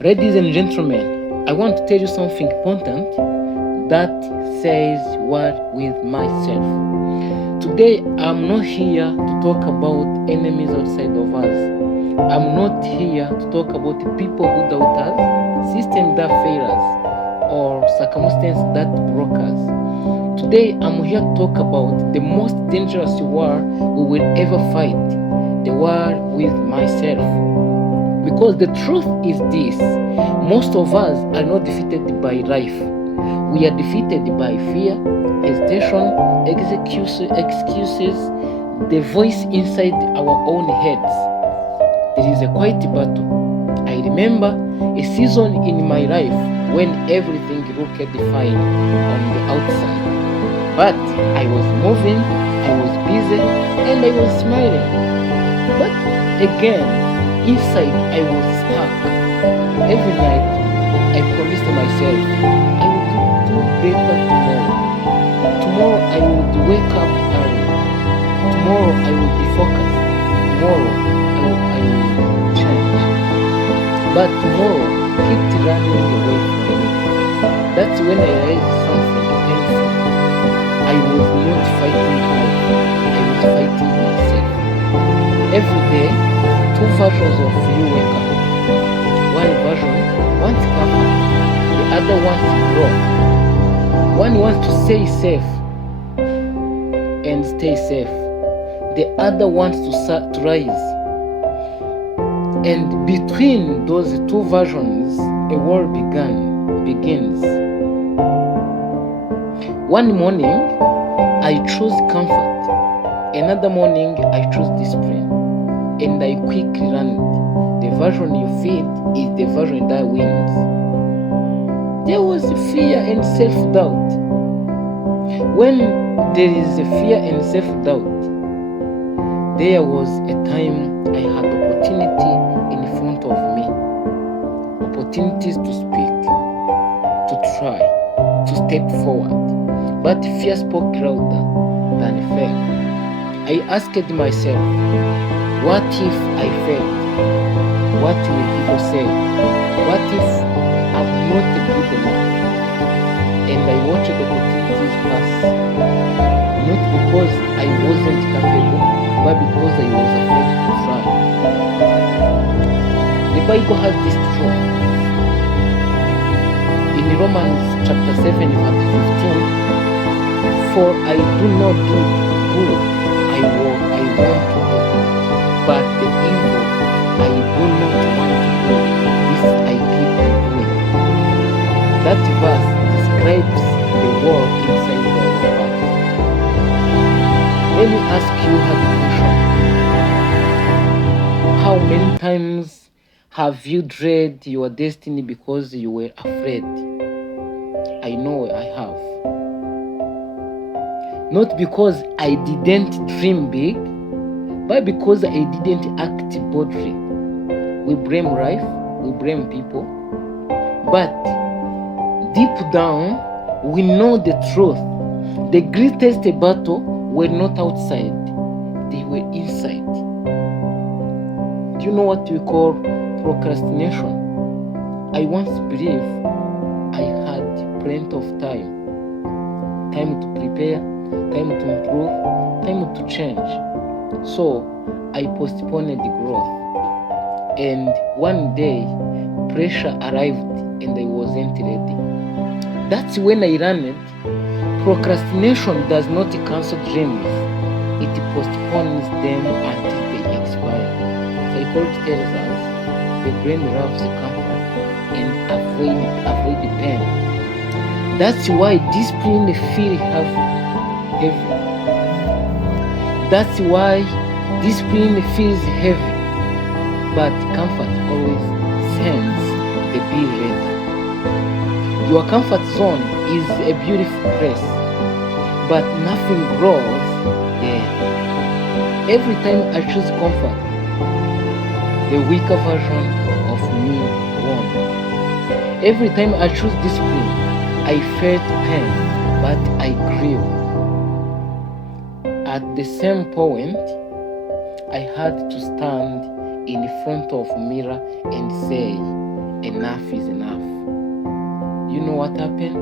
Ladies and gentlemen, I want to tell you something important that says what with myself. Today, I'm not here to talk about enemies outside of us. I'm not here to talk about the people who doubt us, systems that fail us, or circumstances that broke us. Today, I'm here to talk about the most dangerous war we will ever fight, the war with myself. Because the truth is this: most of us are not defeated by life. We are defeated by fear, hesitation, excuses, the voice inside our own heads. There is a quiet battle. I remember a season in my life when everything looked fine on the outside. But I was moving, I was busy, and I was smiling. But again, inside I was stuck. Every night I promised myself I would do better tomorrow. Tomorrow I would wake up early. Tomorrow I will be focused. Tomorrow I will change. But tomorrow kept running away from me. That's when I realized something painful. I was not fighting life. I was fighting myself. Every day, two versions of you wake up. One version wants comfort, the other wants growth. One wants to stay safe and stay safe. The other wants to rise. And between those two versions, a war begins. One morning, I chose comfort. Another morning, I chose discipline. And I quickly learned the version you feed is the version that wins. There was fear and self-doubt. When there is fear and self-doubt, there was a time I had opportunity in front of me. Opportunities to speak, to try, to step forward. But fear spoke louder than fear. I asked myself, what if I fail? What will people say? What if I'm not good enough? And I watched the opportunities pass. Not because I wasn't capable, but because I was afraid to try. The Bible has this truth. In Romans chapter 7 verse 15, for I do not do good I want to do, but the evil I do not want to do, this I keep on doing. That verse describes the war inside all of us. Let me ask you a question. How many times have you dread your destiny because you were afraid? I know I have. Not because I didn't dream big, but because I didn't act boldly. We blame life, we blame people, but deep down, we know the truth. The greatest battle were not outside, they were inside. Do you know what we call procrastination? I once believed I had plenty of time to prepare, time to improve, time to change. So I postponed the growth. And one day, pressure arrived and I wasn't ready. That's when I learned procrastination does not cancel dreams, it postpones them until they expire. Psychology tells us the brain loves comfort and avoid the pain. That's why discipline feels heavy. That's why discipline feels heavy. But comfort always sends the bill later. Your comfort zone is a beautiful place, but nothing grows there. Every time I choose comfort, the weaker version of me won. Every time I choose discipline, I felt pain, but I grew. At the same point, I had to stand in front of mirror and say, enough is enough. You know what happened?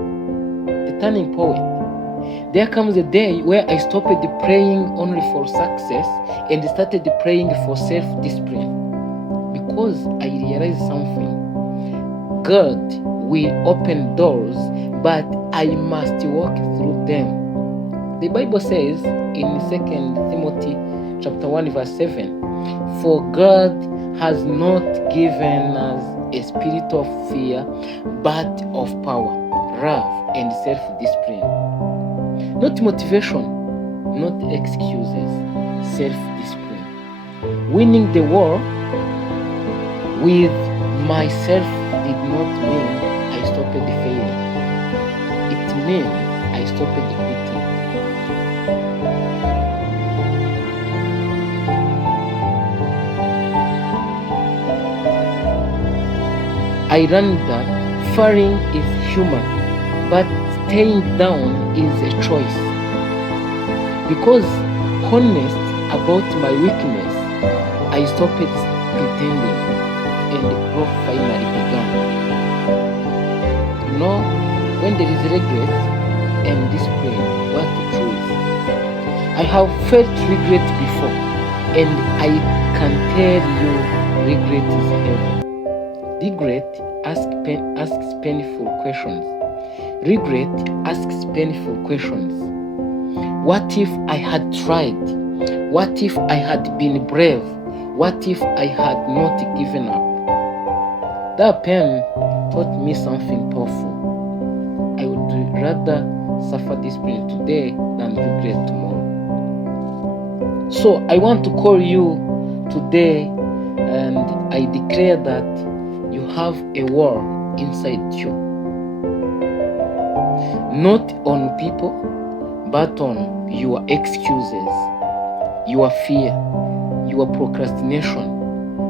The turning point. There comes a day where I stopped praying only for success and started praying for self-discipline, because I realized something. God will open doors, but I must walk through them. The Bible says in 2 Timothy chapter 1 verse 7, "For God has not given us a spirit of fear, but of power, love, and self-discipline." Not motivation, not excuses, self-discipline. Winning the war with myself did not mean I stopped failing. It meant I stopped quitting. I learned that falling is human, but staying down is a choice. Because honest about my weakness, I stopped pretending and growth finally began. You know, when there is regret and discipline, what to choose? I have felt regret before, and I can tell you regret is heavy. Regret asks painful questions. Regret asks painful questions. What if I had tried? What if I had been brave? What if I had not given up? That pain taught me something powerful. I would rather suffer discipline today than regret tomorrow. So I want to call you today, and I declare that you have a war inside you. Not on people, but on your excuses, your fear, your procrastination,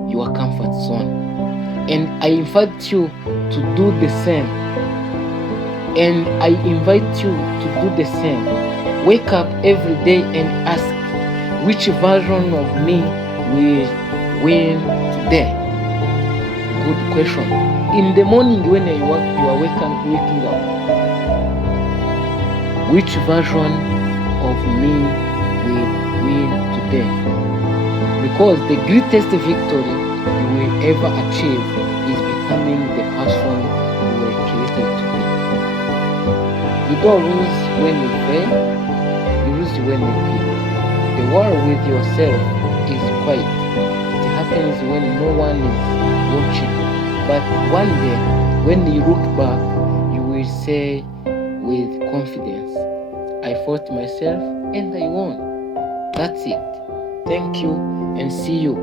your comfort zone. And I invite you to do the same. And I invite you to do the same. Wake up every day and ask, which version of me will win today? Good question. In the morning when you are waking up, which version of me will win today? Because the greatest victory you will ever achieve is becoming the person you were created to be. You don't lose when you fail, you lose when you quit. The war with yourself is quiet. It happens when no one is watching. But one day, when you look back, you will say with confidence, I fought myself and I won. That's it. Thank you and see you.